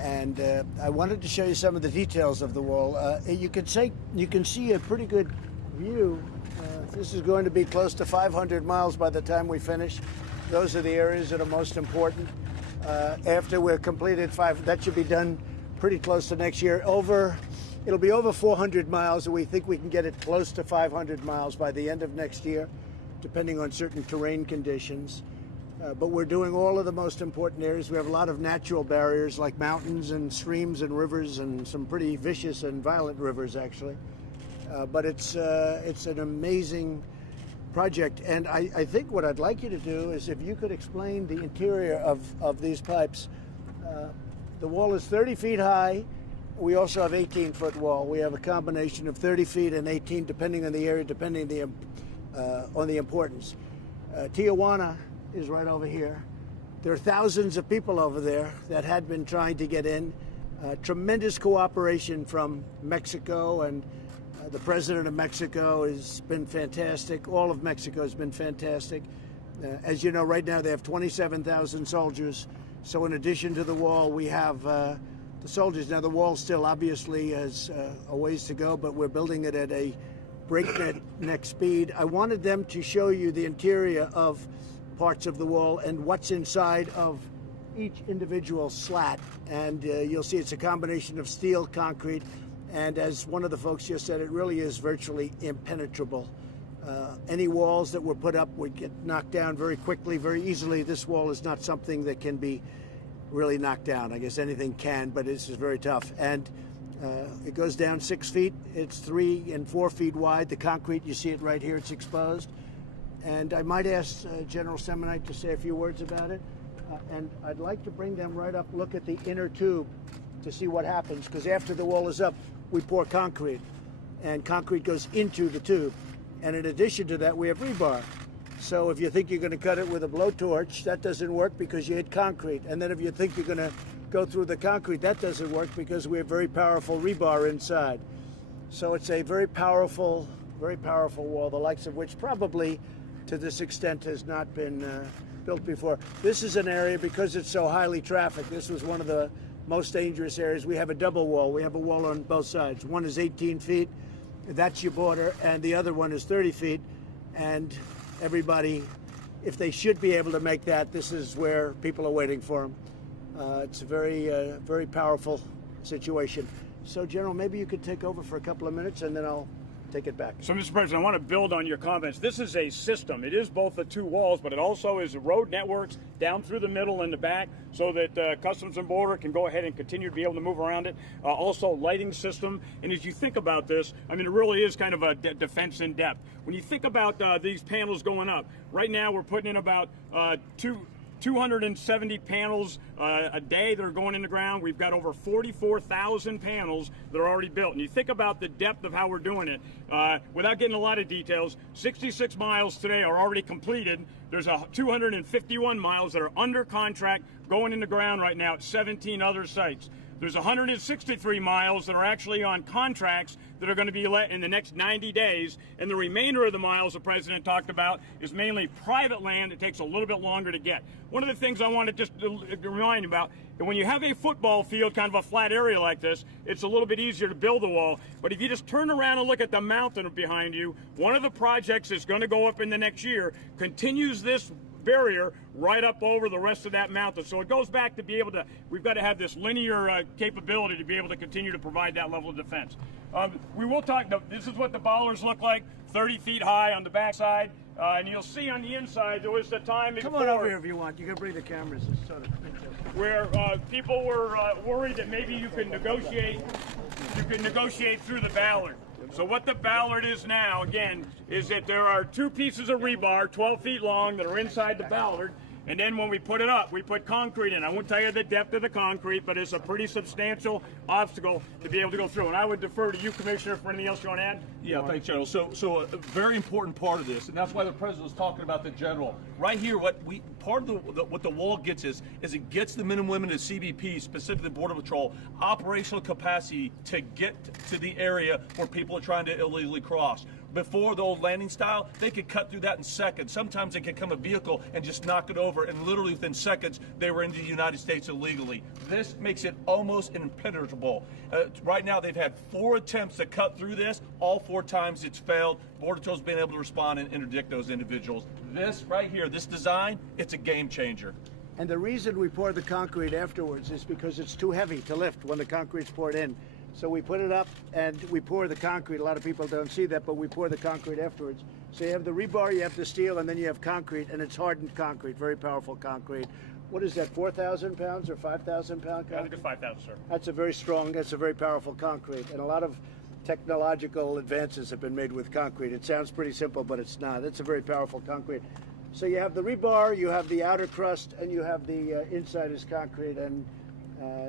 And I wanted to show you some of the details of the wall. You can see a pretty good view. This is going to be close to 500 miles by the time we finish. Those are the areas that are most important. After we're completed that should be done pretty close to next year. It'll be over 400 miles, and we think we can get it close to 500 miles by the end of next year, depending on certain terrain conditions. But we're doing all of the most important areas. We have a lot of natural barriers like mountains and streams and rivers, and some pretty vicious and violent rivers, actually. But it's an amazing project. And I think what I'd like you to do is if you could explain the interior of these pipes. The wall is 30 feet high. We also have 18-foot wall. We have a combination of 30 feet and 18, depending on the area, depending on the importance. Tijuana is right over here. There are thousands of people over there that had been trying to get in. Tremendous cooperation from Mexico, and the president of Mexico has been fantastic. All of Mexico has been fantastic. As you know, right now they have 27,000 soldiers. So in addition to the wall, we have the soldiers. Now the wall still obviously has a ways to go, but we're building it at a breakneck speed. I wanted them to show you the interior of parts of the wall and what's inside of each individual slat. And you'll see it's a combination of steel, concrete, and as one of the folks just said, it really is virtually impenetrable. Any walls that were put up would get knocked down very quickly, very easily. This wall is not something that can be really knocked down. I guess anything can, but this is very tough. And it goes down 6 feet. It's 3 and 4 feet wide. The concrete, you see it right here, it's exposed. And I might ask General Semonite to say a few words about it. And I'd like to bring them right up, look at the inner tube to see what happens, because after the wall is up, we pour concrete, and concrete goes into the tube. And in addition to that, we have rebar. So if you think you're going to cut it with a blowtorch, that doesn't work because you hit concrete. And then if you think you're going to go through the concrete, that doesn't work because we have very powerful rebar inside. So it's a very powerful wall, the likes of which probably to this extent has not been built before. This is an area, because it's so highly trafficked, this was one of the most dangerous areas. We have a double wall. We have a wall on both sides. One is 18 feet. That's your border, and the other one is 30 feet. And everybody, if they should be able to make that, this is where people are waiting for them. It's a very powerful situation. So, General, maybe you could take over for a couple of minutes, and then I'll take it back. So, Mr. President, I want to build on your comments. This is a system. It is both the two walls, but it also is road networks down through the middle and the back so that Customs and Border can go ahead and continue to be able to move around it. Also, lighting system. And as you think about this, I mean, it really is kind of a defense in depth. When you think about these panels going up, right now we're putting in about 270 panels a day that are going in the ground. We've got over 44,000 panels that are already built. And you think about the depth of how we're doing it, without getting a lot of details, 66 miles today are already completed. There's 251 miles that are under contract going in the ground right now at 17 other sites. There's 163 miles that are actually on contracts that are going to be let in the next 90 days. And the remainder of the miles the President talked about is mainly private land. It takes a little bit longer to get. One of the things I want to just remind you about, that when you have a football field, kind of a flat area like this, it's a little bit easier to build a wall. But if you just turn around and look at the mountain behind you, one of the projects that's going to go up in the next year continues this barrier right up over the rest of that mountain. So it goes back to be able to, we've got to have this linear capability to be able to continue to provide that level of defense. We will talk, this is what the bollards look like, 30 feet high on the backside. And you'll see on the inside, there was the time before. Come on over here if you want. You can bring the cameras. It's sort of where people were worried that maybe you could negotiate through the ballard. So what the ballard is now, again, is that there are two pieces of rebar, 12 feet long, that are inside the ballard. And then when we put it up, we put concrete in. I won't tell you the depth of the concrete, but it's a pretty substantial obstacle to be able to go through. And I would defer to you, Commissioner, for anything else you want to add. Yeah, thanks, General. So a very important part of this, and that's why the President was talking about the General. Right here, what the wall gets is it gets the men and women of CBP, specifically the Border Patrol, operational capacity to get to the area where people are trying to illegally cross. before the old landing style, they could cut through that in seconds. Sometimes they could come a vehicle and just knock it over, and literally within seconds, they were into the United States illegally. This makes it almost impenetrable. Right now, they've had 4 attempts to cut through this. All 4 times it's failed. Border Patrol's been able to respond and interdict those individuals. This right here, this design, it's a game changer. And the reason we pour the concrete afterwards is because it's too heavy to lift when the concrete's poured in. So we put it up and we pour the concrete. A lot of people don't see that, but we pour the concrete afterwards. So you have the rebar, you have the steel, and then you have concrete, and it's hardened concrete, very powerful concrete. What is that, 4,000 pounds or 5,000 pound concrete? I think it's 5,000, sir. That's a very strong, that's a very powerful concrete. And a lot of technological advances have been made with concrete. It sounds pretty simple, but it's not. It's a very powerful concrete. So you have the rebar, you have the outer crust, and you have the inside is concrete, and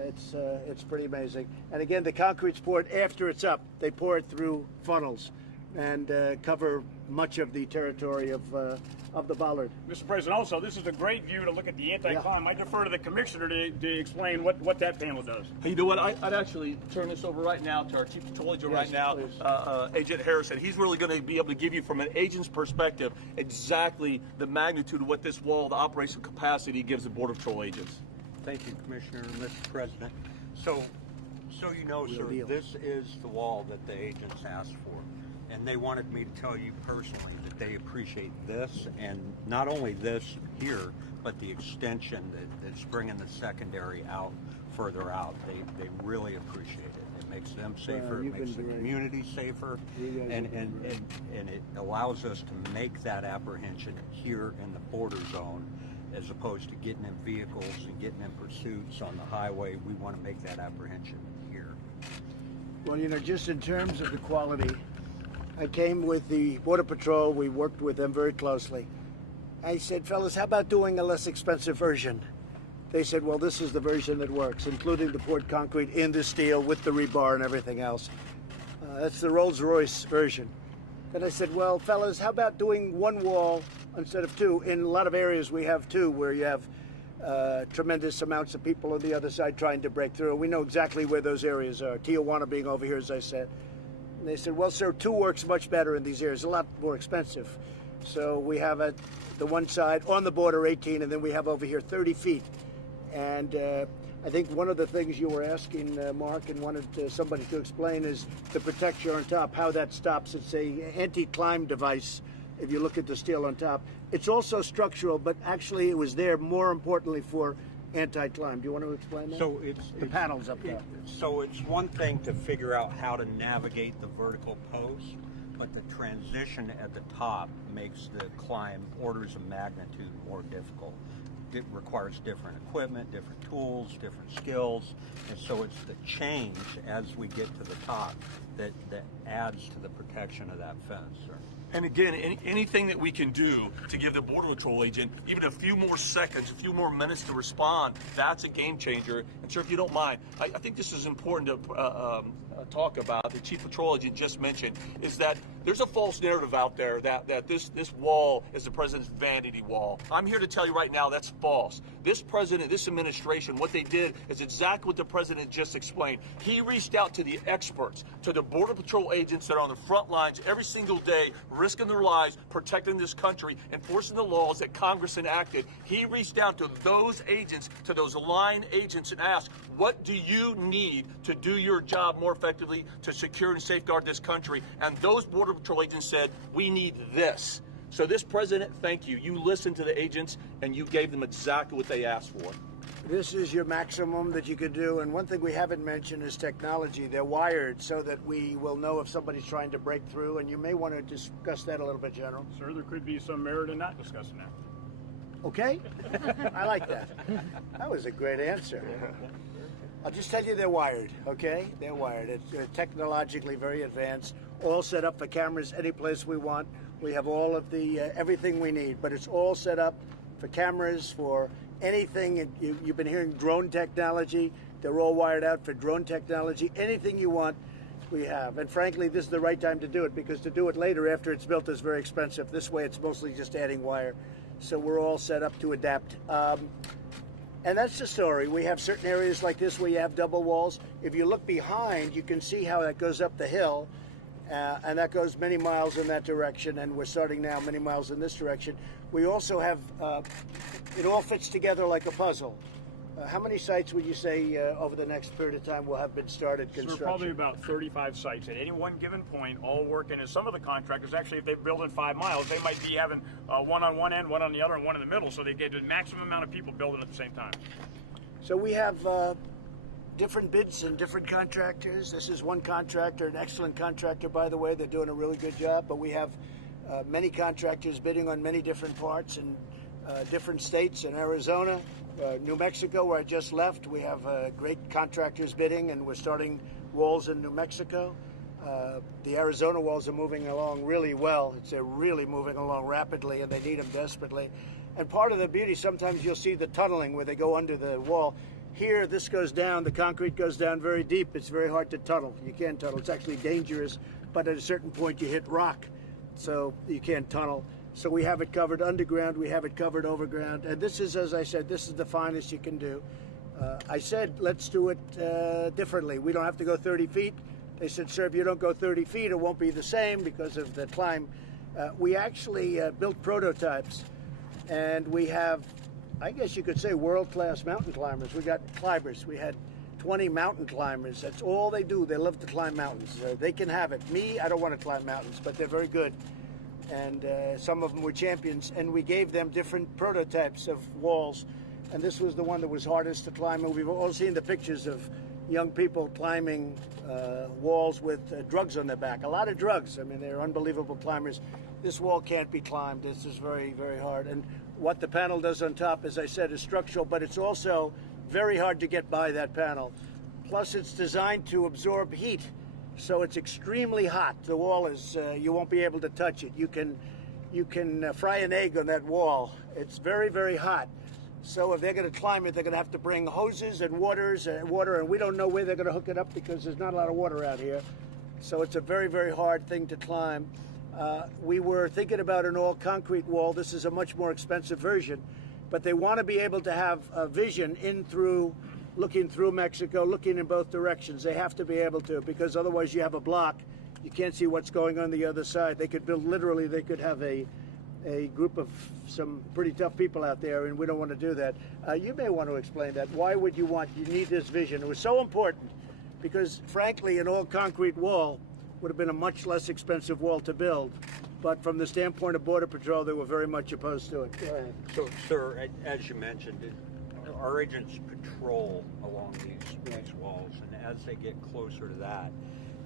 it's pretty amazing. And again, the concrete's poured after it's up. They pour it through funnels and cover much of the territory of the bollard. Mr. President, also, this is a great view to look at the anti-climb. I defer to the commissioner to explain what that panel does. Hey, you know what? I'd actually turn this over right now to our Chief Patrol Agent right now, Agent Harrison. He's really going to be able to give you, from an agent's perspective, exactly the magnitude of what this wall, the operational capacity gives the Border Patrol agents. Thank you, Commissioner and Mr. President. So you know, sir, this is the wall that the agents asked for. And they wanted me to tell you personally that they appreciate this, and not only this here, but the extension that's bringing the secondary out further out. They really appreciate it. It makes them safer, it makes the community safer, and it allows us to make that apprehension here in the border zone, as opposed to getting in vehicles and getting in pursuits on the highway. We want to make that apprehension here. Well, you know, just in terms of the quality, I came with the Border Patrol. We worked with them very closely. I said, fellas, how about doing a less expensive version? They said, well, this is the version that works, including the poured concrete in the steel with the rebar and everything else. That's the Rolls-Royce version. Then I said, well, fellas, how about doing one wall instead of 2? In a lot of areas, we have 2 where you have tremendous amounts of people on the other side trying to break through. We know exactly where those areas are, Tijuana being over here, as I said. And they said, well, sir, 2 works much better in these areas, a lot more expensive. So we have the one side on the border 18, and then we have over here 30 feet. And I think one of the things you were asking, Mark, and wanted somebody to explain is the protection on top, how that stops. It's a anti-climb device, if you look at the steel on top. It's also structural, but actually it was there more importantly for anti-climb. Do you want to explain that? So it's the panels up there. So it's one thing to figure out how to navigate the vertical post, but the transition at the top makes the climb orders of magnitude more difficult. It requires different equipment, different tools, different skills, and so it's the change as we get to the top that adds to the protection of that fence, sir. And again, anything that we can do to give the Border Patrol agent even a few more seconds, a few more minutes to respond, that's a game changer. And sir, if you don't mind, I think this is important to talk about, the Chief Patrol Agent just mentioned, is that there's a false narrative out there that this wall is the president's vanity wall. I'm here to tell you right now that's false. This president, this administration, what they did is exactly what the president just explained. He reached out to the experts, to the Border Patrol agents that are on the front lines every single day, risking their lives, protecting this country, enforcing the laws that Congress enacted. He reached out to those agents, to those line agents, and asked, what do you need to do your job more effectively to secure and safeguard this country? And those Border Patrol agents said, we need this. So this president, thank you. You listened to the agents and you gave them exactly what they asked for. This is your maximum that you could do. And one thing we haven't mentioned is technology. They're wired so that we will know if somebody's trying to break through. And you may want to discuss that a little bit, General. Sir, there could be some merit in not discussing that. Okay? I like that. That was a great answer. I'll just tell you they're wired, okay? They're wired. It's technologically very advanced, all set up for cameras any place we want. We have all of the, everything we need, but it's all set up for cameras, for anything. You've been hearing drone technology. They're all wired out for drone technology. Anything you want, we have. And frankly, this is the right time to do it, because to do it later after it's built is very expensive. This way, it's mostly just adding wire. So we're all set up to adapt. And that's the story. We have certain areas like this where you have double walls. If you look behind, you can see how that goes up the hill. and that goes many miles in that direction, and we're starting now many miles in this direction. We also have, it all fits together like a puzzle. How many sites would you say over the next period of time will have been started construction? So probably about 35 sites at any one given point, all working. And some of the contractors, actually, if they build in 5 miles, they might be having one on one end, one on the other, and one in the middle, so they get the maximum amount of people building at the same time. So we have different bids and different contractors. This is one contractor, an excellent contractor, by the way. They're doing a really good job, but we have many contractors bidding on many different parts in different states. In Arizona, New Mexico, where I just left, we have great contractors bidding, and we're starting walls in New Mexico. The Arizona walls are moving along really well. They're really moving along rapidly, and they need them desperately. And part of the beauty, sometimes you'll see the tunneling where they go under the wall. Here, this goes down, the concrete goes down very deep. It's very hard to tunnel. You can't tunnel. It's actually dangerous, but at a certain point you hit rock, so you can't tunnel. So we have it covered underground, we have it covered overground, and this is, as I said, this is the finest you can do. I said, let's do it differently. We don't have to go 30 feet. They said, sir, if you don't go 30 feet, it won't be the same because of the climb. We actually built prototypes, and we have, I guess you could say, world-class mountain climbers. We got climbers. We had 20 mountain climbers. That's all they do. They love to climb mountains. They can have it. Me, I don't want to climb mountains, but they're very good. And some of them were champions, and we gave them different prototypes of walls, and this was the one that was hardest to climb. And we've all seen the pictures of young people climbing walls with drugs on their back. A lot of drugs. I mean, they're unbelievable climbers. This wall can't be climbed. This is very, very hard. And what the panel does on top, as I said, is structural, but it's also very hard to get by that panel. Plus, it's designed to absorb heat. So it's extremely hot. The wall is, you won't be able to touch it. You can fry an egg on that wall. It's very, very hot. So if they're going to climb it, they're going to have to bring hoses and water, and we don't know where they're going to hook it up because there's not a lot of water out here. So it's a very, very hard thing to climb. We were thinking about an all-concrete wall. This is a much more expensive version, but they want to be able to have a vision in through, looking through Mexico, looking in both directions. They have to be able to, because otherwise you have a block. You can't see what's going on the other side. They could build, literally, they could have a group of some pretty tough people out there, and we don't want to do that. You may want to explain that. Why would you need this vision? It was so important because, frankly, an all-concrete wall would have been a much less expensive wall to build. But from the standpoint of Border Patrol, they were very much opposed to it. Go ahead. So, sir, as you mentioned, our agents patrol along these walls, and as they get closer to that,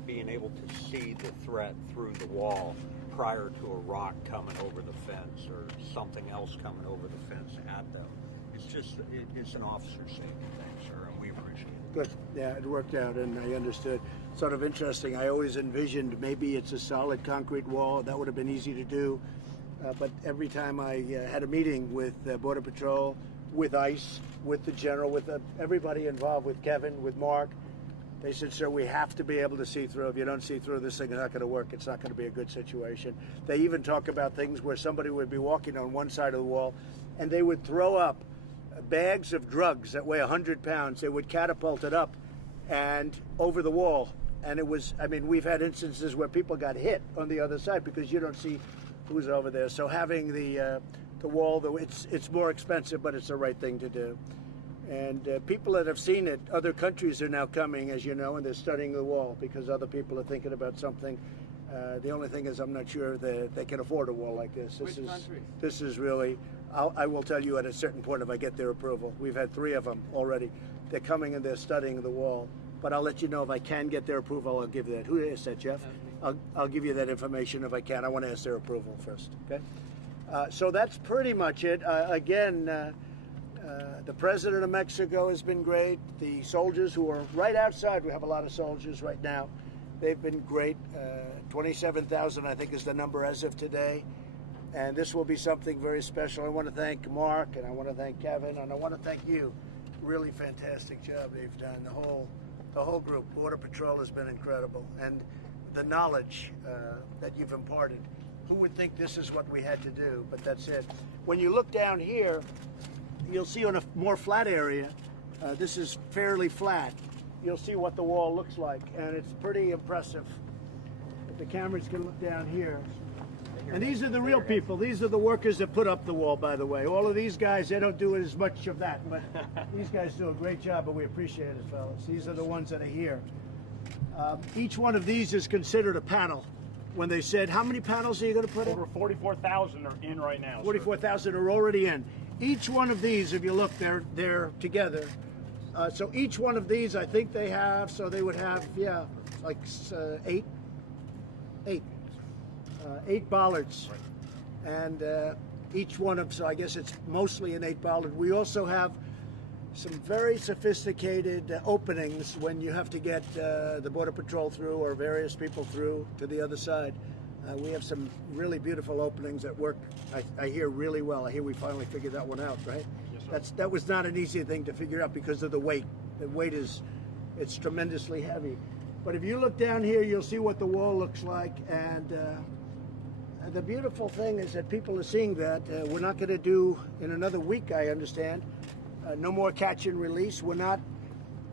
being able to see the threat through the wall prior to a rock coming over the fence or something else coming over the fence at them, it's an officer safety thing, sir, and we appreciate it. Good. Yeah, it worked out, and I understood. Sort of interesting. I always envisioned maybe it's a solid concrete wall. That would have been easy to do. But every time I had a meeting with Border Patrol, with ICE, with the general, with everybody involved, with Kevin, with Mark, they said, sir, we have to be able to see through. If you don't see through, this thing is not going to work. It's not going to be a good situation. They even talk about things where somebody would be walking on one side of the wall, and they would throw up bags of drugs that weigh 100 pounds. They would catapult it up and over the wall. And it was, I mean, we've had instances where people got hit on the other side because you don't see who's over there. So having the wall, though, it's more expensive, but it's the right thing to do. And people that have seen it, other countries are now coming, as you know, and they're studying the wall because other people are thinking about something. The only thing is, I'm not sure that they can afford a wall like this. This is really, I will tell you at a certain point if I get their approval. We've had 3 of them already. They're coming and they're studying the wall. But I'll let you know if I can get their approval. I'll give that. Who is that, Jeff? I'll give you that information if I can. I want to ask their approval first. Okay. So that's pretty much it. Again, the president of Mexico has been great. The soldiers who are right outside. We have a lot of soldiers right now. They've been great. 27,000, I think, is the number as of today. And this will be something very special. I want to thank Mark, and I want to thank Kevin, and I want to thank you. Really fantastic job they've done. The whole group. Border Patrol has been incredible. And the knowledge that you've imparted. Who would think this is what we had to do? But that's it. When you look down here, you'll see on a more flat area, this is fairly flat. You'll see what the wall looks like, and it's pretty impressive. if the cameras can look down here. And these are the real people. These are the workers that put up the wall, by the way. All of these guys, they don't do as much of that, but these guys do a great job, but we appreciate it, fellas. These are the ones that are here. Each one of these is considered a panel. When they said, how many panels are you going to put in? Over 44,000 are in right now. 44,000 are already in. Each one of these, if you look, they're together. So each one of these, I think they have, so they would have, yeah, like eight bollards. Right. And each one of, so I guess it's mostly an 8 bollard. We also have some very sophisticated openings when you have to get the Border Patrol through or various people through to the other side. We have some really beautiful openings that work, I hear, really well. I hear we finally figured that one out, right? Yes, sir. That was not an easy thing to figure out because of the weight. The weight it's tremendously heavy. But if you look down here, you'll see what the wall looks like. And the beautiful thing is that people are seeing that. We're not going to do, in another week, I understand, no more catch and release. We're not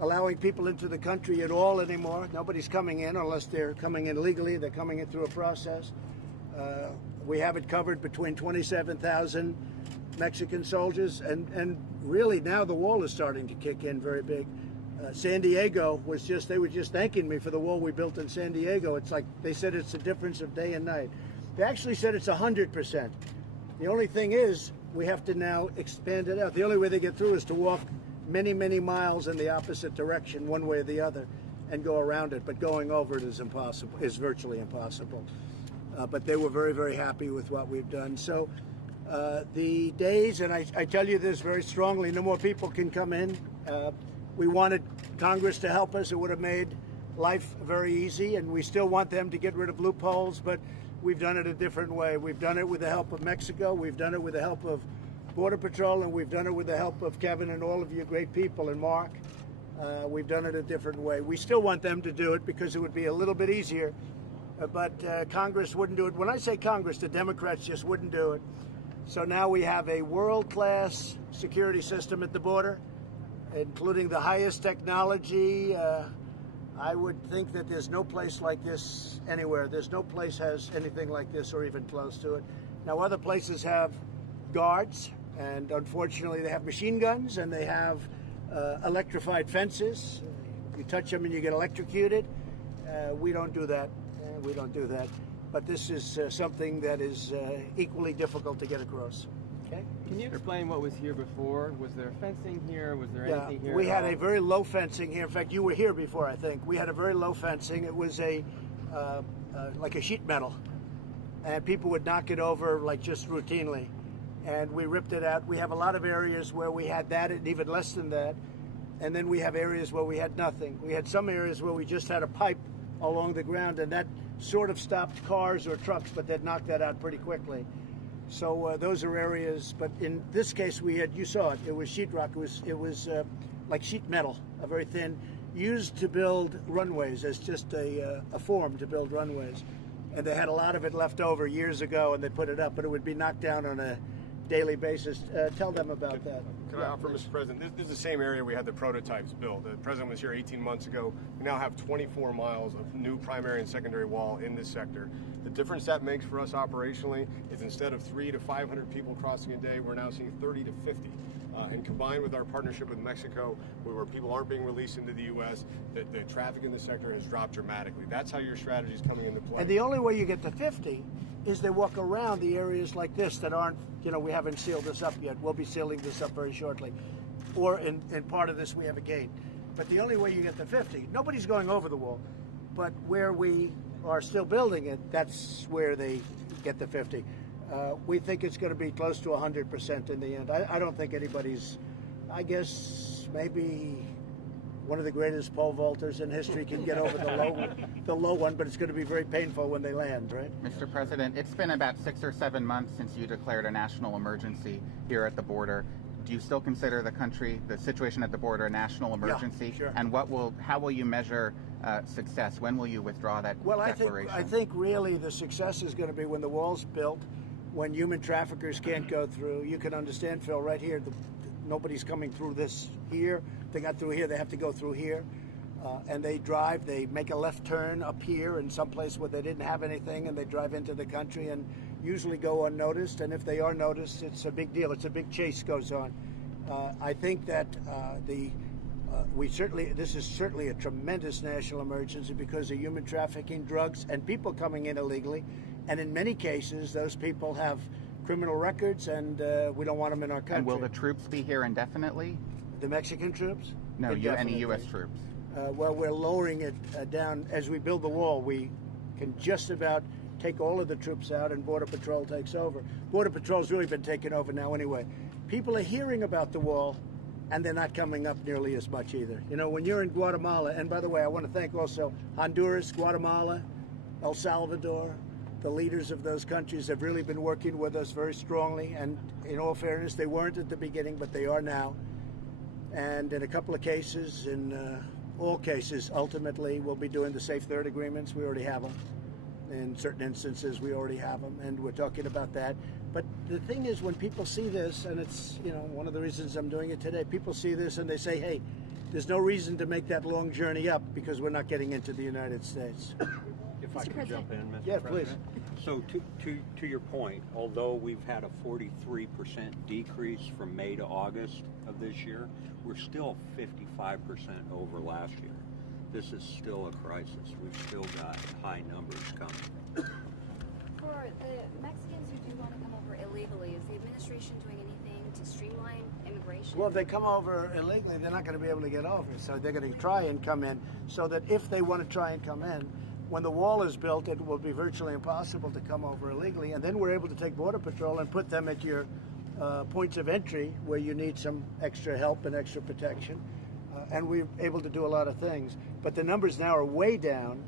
allowing people into the country at all anymore. Nobody's coming in unless they're coming in legally. They're coming in through a process. We have it covered between 27,000 Mexican soldiers, and really now the wall is starting to kick in very big. San Diego they were just thanking me for the wall we built in San Diego. It's like they said it's a difference of day and night. They actually said it's 100%. The only thing is we have to now expand it out. The only way they get through is to walk many, many miles in the opposite direction, one way or the other, and go around it. But going over it is impossible, is virtually impossible. But they were very, very happy with what we've done. So the days, and I tell you this very strongly, no more people can come in. We wanted Congress to help us. It would have made life very easy, and we still want them to get rid of loopholes, but we've done it a different way. We've done it with the help of Mexico. We've done it with the help of Border Patrol, and we've done it with the help of Kevin and all of you great people and Mark. We've done it a different way. We still want them to do it because it would be a little bit easier, but Congress wouldn't do it. When I say Congress, the Democrats just wouldn't do it. So now we have a world-class security system at the border, including the highest technology. I would think that there's no place like this anywhere. There's no place has anything like this or even close to it. Now, other places have guards, and unfortunately they have machine guns, and they have electrified fences. You touch them and you get electrocuted. We don't do that. We don't do that. But this is something that is equally difficult to get across. Okay? Can you explain what was here before? Was there fencing here? Was there anything here? We had a very low fencing here. In fact, you were here before, I think. We had a very low fencing. It was like a sheet metal, and people would knock it over like just routinely. And we ripped it out. We have a lot of areas where we had that and even less than that. And then we have areas where we had nothing. We had some areas where we just had a pipe along the ground, and that sort of stopped cars or trucks, but they'd knock that out pretty quickly. So those are areas, but in this case you saw it, it was sheetrock, it was like sheet metal, a very thin, used to build runways as just a form to build runways. And they had a lot of it left over years ago, and they put it up, but it would be knocked down on a daily basis. Tell them about that. Can I offer, Mr. President? This is the same area we had the prototypes built. The President was here 18 months ago. We now have 24 miles of new primary and secondary wall in this sector. The difference that makes for us operationally is instead of 300 to 500 people crossing a day, we're now seeing 30 to 50. And combined with our partnership with Mexico, where people aren't being released into the U.S., the traffic in the sector has dropped dramatically. That's how your strategy is coming into play. And the only way you get to 50 is they walk around the areas like this that aren't, we haven't sealed this up yet. We'll be sealing this up very shortly. Or in part of this, we have a gate. But the only way you get to 50, nobody's going over the wall. But where we are still building it, that's where they get the 50. We think it's going to be close to 100% in the end. I don't think anybody's, I guess maybe one of the greatest pole vaulters in history can get over the low one, but it's going to be very painful when they land, right? Mr. President, it's been about 6 or 7 months since you declared a national emergency here at the border. Do you still consider the situation at the border, a national emergency? Yeah, sure. And how will you measure success? When will you withdraw that declaration? I think really the success is going to be when the wall's built, when human traffickers can't go through. You can understand, Phil, right here, nobody's coming through this here. They got through here, they have to go through here. and they drive. They make a left turn up here in some place where they didn't have anything, and they drive into the country and usually go unnoticed. And if they are noticed, it's a big deal. It's a big chase goes on. I think that this is certainly a tremendous national emergency because of human trafficking, drugs, and people coming in illegally. And in many cases, those people have criminal records, and we don't want them in our country. And will the troops be here indefinitely? The Mexican troops? No, any Indefinitely. U.S. troops. Well, we're lowering it down. As we build the wall, we can just about take all of the troops out and Border Patrol takes over. Border Patrol's really been taken over now anyway. People are hearing about the wall, and they're not coming up nearly as much either. You know, when you're in Guatemala, and by the way, I want to thank also Honduras, Guatemala, El Salvador, the leaders of those countries have really been working with us very strongly, and in all fairness, they weren't at the beginning, but they are now. And in a couple of cases, in all cases, ultimately, we'll be doing the Safe Third agreements. We already have them. In certain instances, we already have them, and we're talking about that. But the thing is, when people see this, and it's, you know, one of the reasons I'm doing it today, people see this and they say, hey, there's no reason to make that long journey up because we're not getting into the United States. If I could jump in, Mr. Yeah, President. So to your point, although we've had a 43% decrease from May to August of this year, we're still 55% over last year. This is still a crisis. We've still got high numbers coming. For the Mexicans who do want to come over illegally, is the administration doing anything to streamline immigration? Well, if they come over illegally, they're not going to be able to get over. So they're going to try and come in, so that if they want to try and come in, when the wall is built, it will be virtually impossible to come over illegally. And then we're able to take Border Patrol and put them at your points of entry where you need some extra help and extra protection. And we're able to do a lot of things. But the numbers now are way down.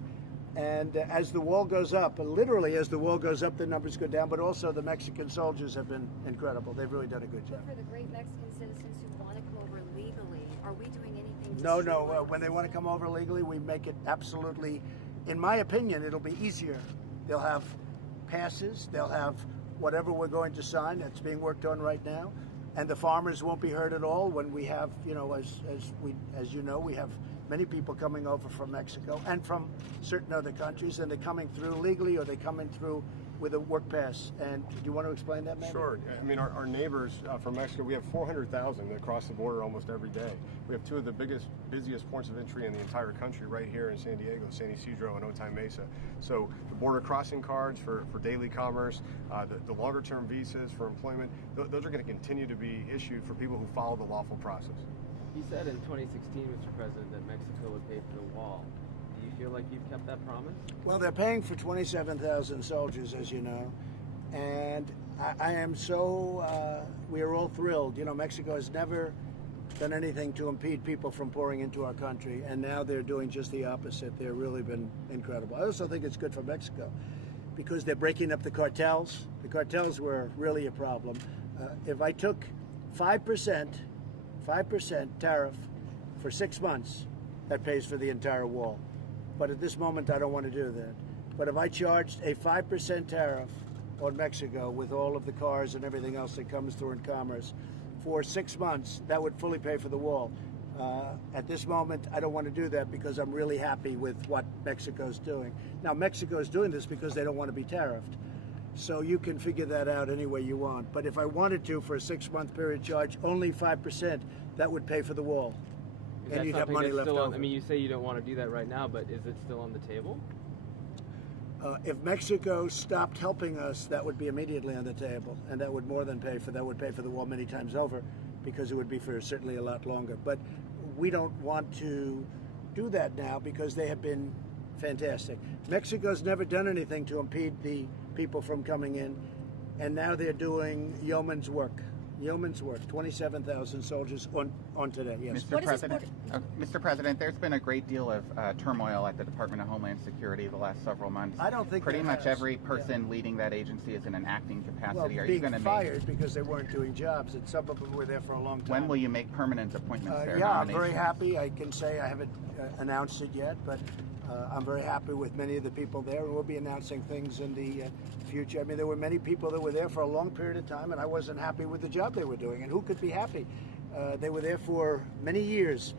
And as the wall goes up, literally as the wall goes up, the numbers go down. But also the Mexican soldiers have been incredible. They've really done a good job. But for the great Mexican citizens who want to come over legally, are we doing anything to No. streamline When the they want to come over legally, we make it absolutely, in my opinion, it'll be easier. They'll have passes. They'll have whatever we're going to sign. That's being worked on right now. And the farmers won't be hurt at all when we have, you know, as you know, we have many people coming over from Mexico and from certain other countries, and they're coming through legally or they're coming through with a work pass. And do you want to explain that, man? Sure. I mean, our neighbors from Mexico, we have 400,000 that cross the border almost every day. We have two of the busiest points of entry in the entire country right here in San Diego, San Isidro and Otay Mesa. So the border crossing cards for daily commerce, the longer term visas for employment, those are going to continue to be issued for people who follow the lawful process. You said in 2016, Mr. President, that Mexico would pay for the wall. Do you feel like you've kept that promise? Well, they're paying for 27,000 soldiers, as you know, and I am so, we are all thrilled. You know, Mexico has never done anything to impede people from pouring into our country, and now they're doing just the opposite. They've really been incredible. I also think it's good for Mexico because they're breaking up the cartels. The cartels were really a problem. If I took 5% tariff for 6 months, that pays for the entire wall. But at this moment, I don't want to do that. But if I charged a 5% tariff on Mexico with all of the cars and everything else that comes through in commerce for 6 months, that would fully pay for the wall. At this moment, I don't want to do that because I'm really happy with what Mexico's doing. Now, Mexico's doing this because they don't want to be tariffed. So you can figure that out any way you want. But if I wanted to, for a 6-month period, charge only 5%, that would pay for the wall. Is And that you'd have something money that's left still on, over. I mean, you say you don't want to do that right now, but is it still on the table? If Mexico stopped helping us, that would be immediately on the table, and that would more than pay for the wall many times over, because it would be for certainly a lot longer. But we don't want to do that now because they have been fantastic. Mexico's never done anything to impede the people from coming in, and now they're doing yeoman's work. 27,000 soldiers on today, yes. Mr. President, there's been a great deal of turmoil at the Department of Homeland Security the last several months. I don't think pretty there much has. every person leading that agency is in an acting capacity. Well, Are you being going to fired because they weren't doing jobs, and some of them were there for a long time. When will you make permanent appointments there? Yeah, I'm very nominations? happy. I can say I haven't announced it yet, but I'm very happy with many of the people there, and we'll be announcing things in the future. I mean, there were many people that were there for a long period of time, and I wasn't happy with the job they were doing. And who could be happy? They were there for many years,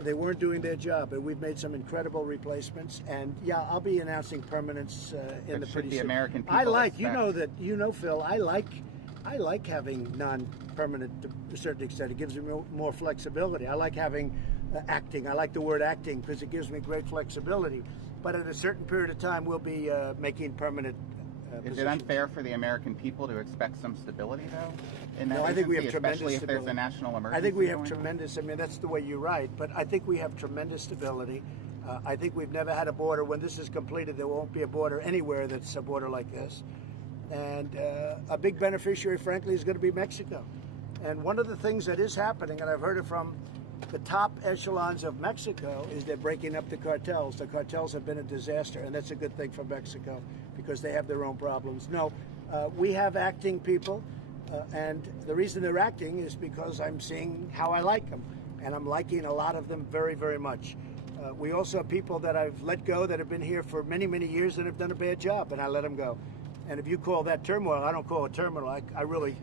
They weren't doing their job, and we've made some incredible replacements. And yeah, I'll be announcing permanence in But the should the American people I like, expect- you know, Phil. I like having non-permanent to a certain extent. It gives me more flexibility. I like having acting. I like the word acting because it gives me great flexibility. But at a certain period of time, we'll be making permanent. Is it unfair for the American people to expect some stability, though? In that No, I think we have agency, tremendous especially if there's a stability. national emergency. I think we have going on? tremendous. I mean, that's the way you write. But I think we have tremendous stability. I think we've never had a border. When this is completed, there won't be a border anywhere that's a border like this. And a big beneficiary, frankly, is going to be Mexico. And one of the things that is happening, and I've heard it from the top echelons of Mexico, is they're breaking up the cartels. The cartels have been a disaster, and that's a good thing for Mexico because they have their own problems. No, we have acting people, and the reason they're acting is because I'm seeing how I like them, and I'm liking a lot of them very, very much. We also have people that I've let go that have been here for many, many years and have done a bad job, and I let them go. And if you call that turmoil, I don't call it turmoil. I really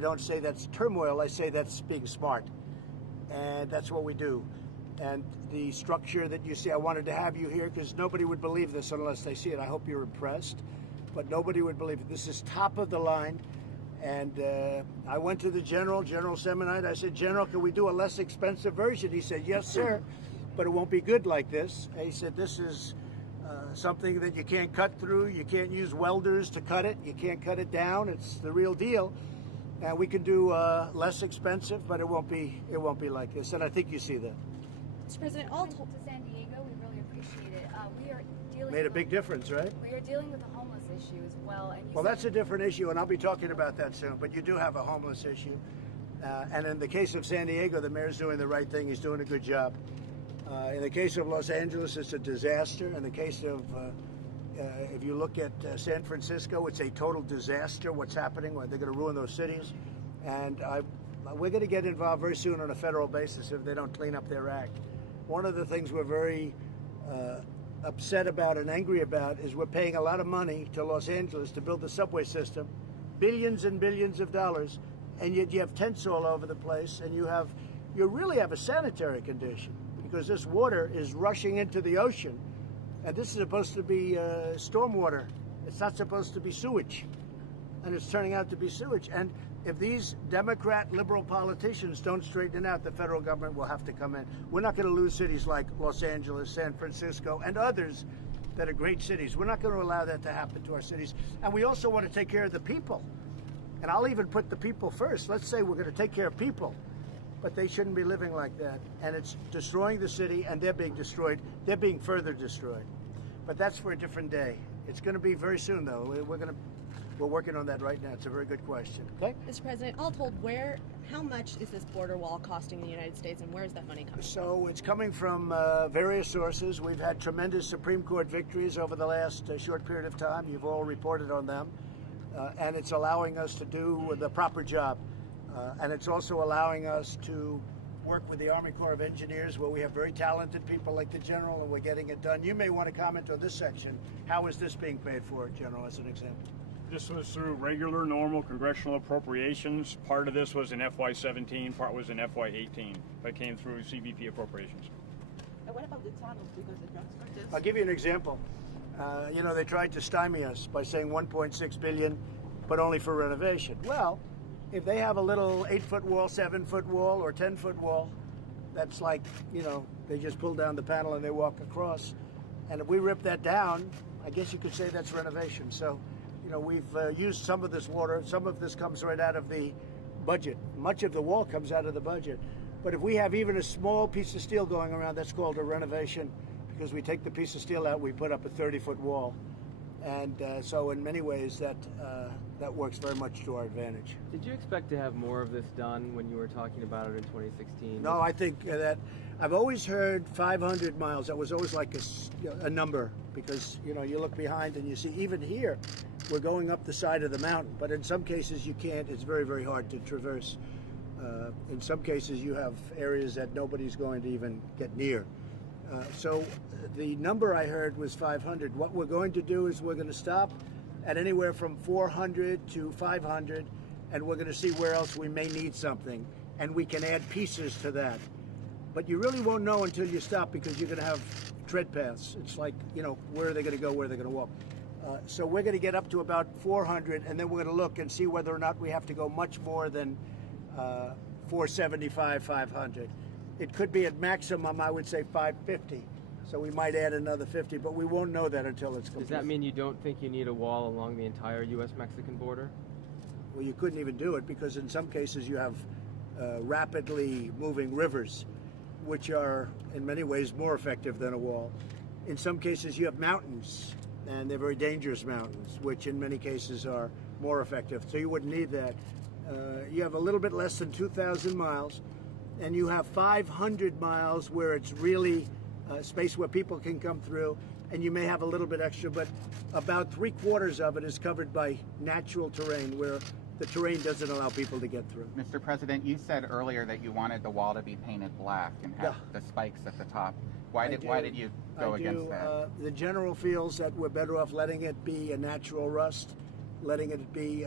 don't say that's turmoil. I say that's being smart. And that's what we do. And the structure that you see, I wanted to have you here because nobody would believe this unless they see it. I hope you're impressed, but nobody would believe it. This is top of the line. And I went to the General Semonite. I said, General, can we do a less expensive version? He said, yes, sir, but it won't be good like this. And he said, this is something that you can't cut through. You can't use welders to cut it. You can't cut it down. It's the real deal. And we can do less expensive, but it won't be like this. And I think you see that. Mr. President, all to San Diego, we really appreciate it. We are dealing Made a with, big difference, right? We are dealing with a homeless issue as well. And Well, that's a different issue, and I'll be talking about that soon. But you do have a homeless issue. And in the case of San Diego, the mayor's doing the right thing. He's doing a good job. In the case of Los Angeles, it's a disaster. In the case of, if you look at San Francisco, it's a total disaster what's happening. They're going to ruin those cities. And we're going to get involved very soon on a federal basis if they don't clean up their act. One of the things we're very upset about and angry about is we're paying a lot of money to Los Angeles to build the subway system, billions and billions of dollars, and yet you have tents all over the place, and you really have a sanitary condition because this water is rushing into the ocean, and this is supposed to be stormwater. It's not supposed to be sewage, and it's turning out to be sewage. And if these Democrat liberal politicians don't straighten it out, the federal government will have to come in. We're not going to lose cities like Los Angeles, San Francisco, and others that are great cities. We're not going to allow that to happen to our cities. And we also want to take care of the people. And I'll even put the people first. Let's say we're going to take care of people, but they shouldn't be living like that. And it's destroying the city, and they're being destroyed. They're being further destroyed. But that's for a different day. It's going to be very soon, though. We're working on that right now. It's a very good question. Okay? Mr. President, all told, how much is this border wall costing the United States, and where is that money coming from? So it's coming from various sources. We've had tremendous Supreme Court victories over the last short period of time. You've all reported on them. And it's allowing us to do the proper job. And it's also allowing us to work with the Army Corps of Engineers, where we have very talented people like the General, and we're getting it done. You may want to comment on this section. How is this being paid for, General, as an example? This was through regular, normal congressional appropriations. Part of this was in FY17, part was in FY18. That came through CBP appropriations. And what about the tunnels? Because the drugs are just... I'll give you an example. They tried to stymie us by saying $1.6 billion, but only for renovation. Well, if they have a little 8-foot wall, 7-foot wall, or 10-foot wall, that's like, they just pull down the panel and they walk across. And if we rip that down, I guess you could say that's renovation. So, we've used some of this water. Some of this comes right out of the budget. Much of the wall comes out of the budget. But if we have even a small piece of steel going around, that's called a renovation, because we take the piece of steel out, we put up a 30-foot wall. And so in many ways, that works very much to our advantage. Did you expect to have more of this done when you were talking about it in 2016? No, I think that I've always heard 500 miles. That was always like a number, because, you look behind and you see, even here, we're going up the side of the mountain. But in some cases, you can't. It's very, very hard to traverse. In some cases, you have areas that nobody's going to even get near. So the number I heard was 500. What we're going to do is we're going to stop at anywhere from 400 to 500, and we're going to see where else we may need something, and we can add pieces to that. but you really won't know until you stop because you're going to have tread paths. It's like, where are they going to go, where are they going to walk? So we're going to get up to about 400, and then we're going to look and see whether or not we have to go much more than 475, 500. It could be at maximum, I would say 550. So we might add another 50, but we won't know that until it's complete. Does that mean you don't think you need a wall along the entire U.S.-Mexican border? Well, you couldn't even do it because in some cases you have rapidly moving rivers, which are in many ways more effective than a wall. In some cases you have mountains, and they're very dangerous mountains, which in many cases are more effective. So you wouldn't need that. You have a little bit less than 2,000 miles, and you have 500 miles where it's really space where people can come through, and you may have a little bit extra, but about 3/4 of it is covered by natural terrain where the terrain doesn't allow people to get through. Mr. President, you said earlier that you wanted the wall to be painted black and have the spikes at the top. Why did you go against that? The general feels that we're better off letting it be a natural rust, letting it be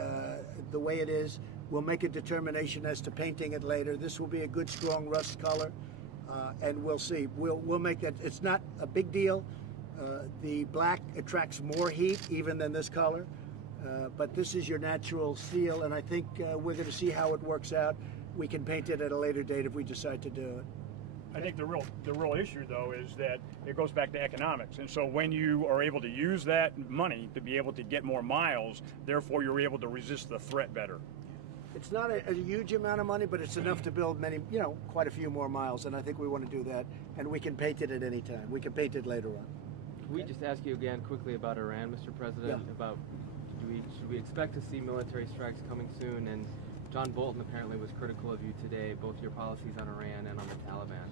the way it is. We'll make a determination as to painting it later. This will be a good, strong rust color, and we'll see. We'll make that. It's not a big deal. The black attracts more heat even than this color, but this is your natural steel, and I think we're going to see how it works out. We can paint it at a later date if we decide to do it. I think the real issue, though, is that it goes back to economics. And so when you are able to use that money to be able to get more miles, therefore you're able to resist the threat better. It's not a huge amount of money, but it's enough to build many, quite a few more miles, and I think we want to do that. And we can paint it at any time. We can paint it later on. Can we just ask you again quickly about Iran, Mr. President? Yeah. About should we expect to see military strikes coming soon? And John Bolton apparently was critical of you today, both your policies on Iran and on the Taliban.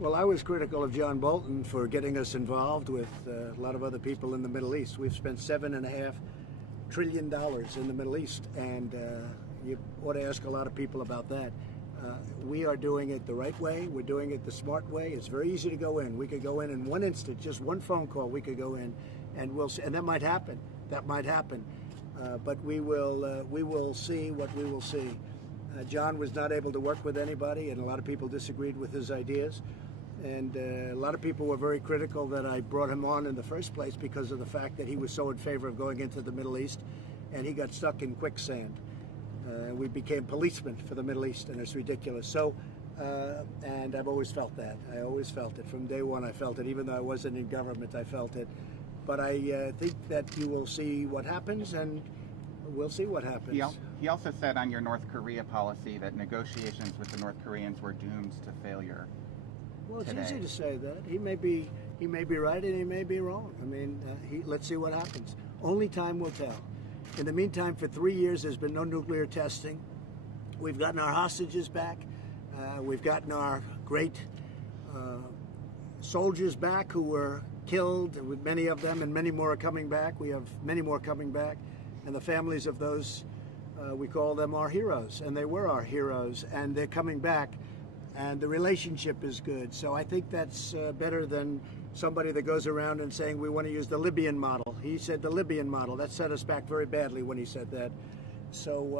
Well, I was critical of John Bolton for getting us involved with a lot of other people in the Middle East. We've spent $7.5 trillion in the Middle East, and you ought to ask a lot of people about that. We are doing it the right way. We're doing it the smart way. It's very easy to go in. We could go in one instant, just one phone call. We could go in, and we'll see. And that might happen. That might happen. But we will see what we will see. John was not able to work with anybody, and a lot of people disagreed with his ideas. And a lot of people were very critical that I brought him on in the first place because of the fact that he was so in favor of going into the Middle East, and he got stuck in quicksand. We became policemen for the Middle East, and it's ridiculous. So, and I've always felt that. I always felt it. From day one, I felt it. Even though I wasn't in government, I felt it. But I think that you will see what happens, and we'll see what happens. He also said on your North Korea policy that negotiations with the North Koreans were doomed to failure. Well, it's today. easy to say that. He may be right and he may be wrong. I mean, let's see what happens. Only time will tell. In the meantime, for 3 years, there's been no nuclear testing. We've gotten our hostages back. We've gotten our great soldiers back who were killed, with many of them, and many more are coming back. We have many more coming back. And the families of those, we call them our heroes. And they were our heroes, and they're coming back. And the relationship is good. So I think that's better than somebody that goes around and saying we want to use the Libyan model. He said the Libyan model. That set us back very badly when he said that. So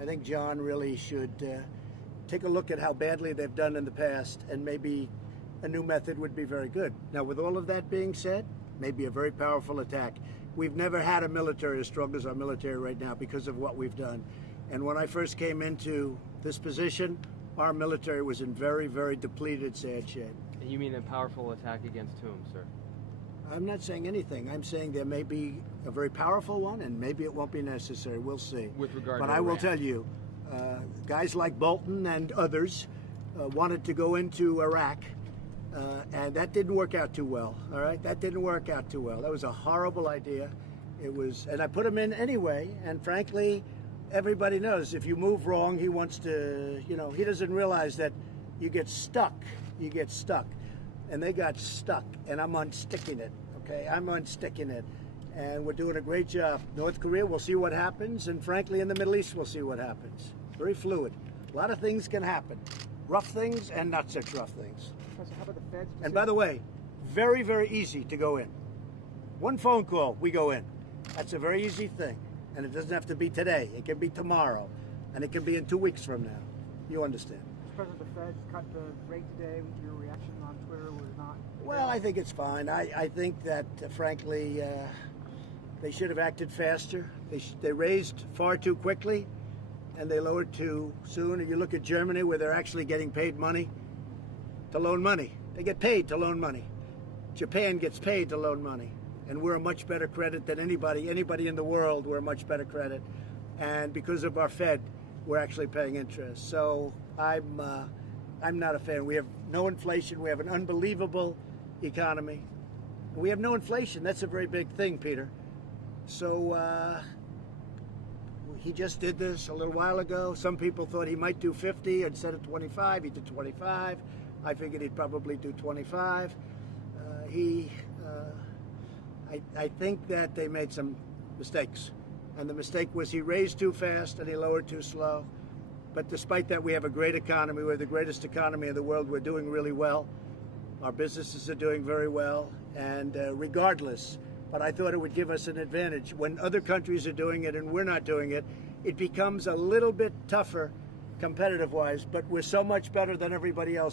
I think John really should take a look at how badly they've done in the past, and maybe a new method would be very good. Now, with all of that being said, maybe a very powerful attack. We've never had a military as strong as our military right now because of what we've done. And when I first came into this position, our military was in very, very depleted, sad shape. And you mean a powerful attack against whom, sir? I'm not saying anything. I'm saying there may be a very powerful one, and maybe it won't be necessary. We'll see. With regard but to I will Iran. tell you, guys like Bolton and others wanted to go into Iraq, and that didn't work out too well. All right, that didn't work out too well. That was a horrible idea. It was, and I put him in anyway. And frankly, everybody knows if you move wrong, he wants to. He doesn't realize that you get stuck. You get stuck. And they got stuck, and I'm unsticking it, okay? I'm unsticking it, and we're doing a great job. North Korea, we'll see what happens, and frankly, in the Middle East, we'll see what happens. Very fluid. A lot of things can happen. Rough things and not such rough things. How about the feds? And by the way, very, very easy to go in. One phone call, we go in. That's a very easy thing, and it doesn't have to be today. It can be tomorrow, and it can be in 2 weeks from now. You understand. President of the Fed cut the rate today. Your reaction on Twitter was not. Well, I think it's fine. I think that, frankly, they should have acted faster. They raised far too quickly, and they lowered too soon. And you look at Germany, where they're actually getting paid money to loan money. They get paid to loan money. Japan gets paid to loan money, and we're a much better credit than anybody in the world. We're a much better credit, and because of our Fed, we're actually paying interest. So I'm not a fan. We have no inflation. We have an unbelievable economy. We have no inflation. That's a very big thing, Peter. So he just did this a little while ago. Some people thought he might do 50 instead of 25. He did 25. I figured he'd probably do 25. I think that they made some mistakes. And the mistake was he raised too fast and he lowered too slow. But despite that, we have a great economy. We're the greatest economy in the world. We're doing really well. Our businesses are doing very well. And regardless, but I thought it would give us an advantage. When other countries are doing it and we're not doing it, it becomes a little bit tougher competitive-wise, but we're so much better than everybody else.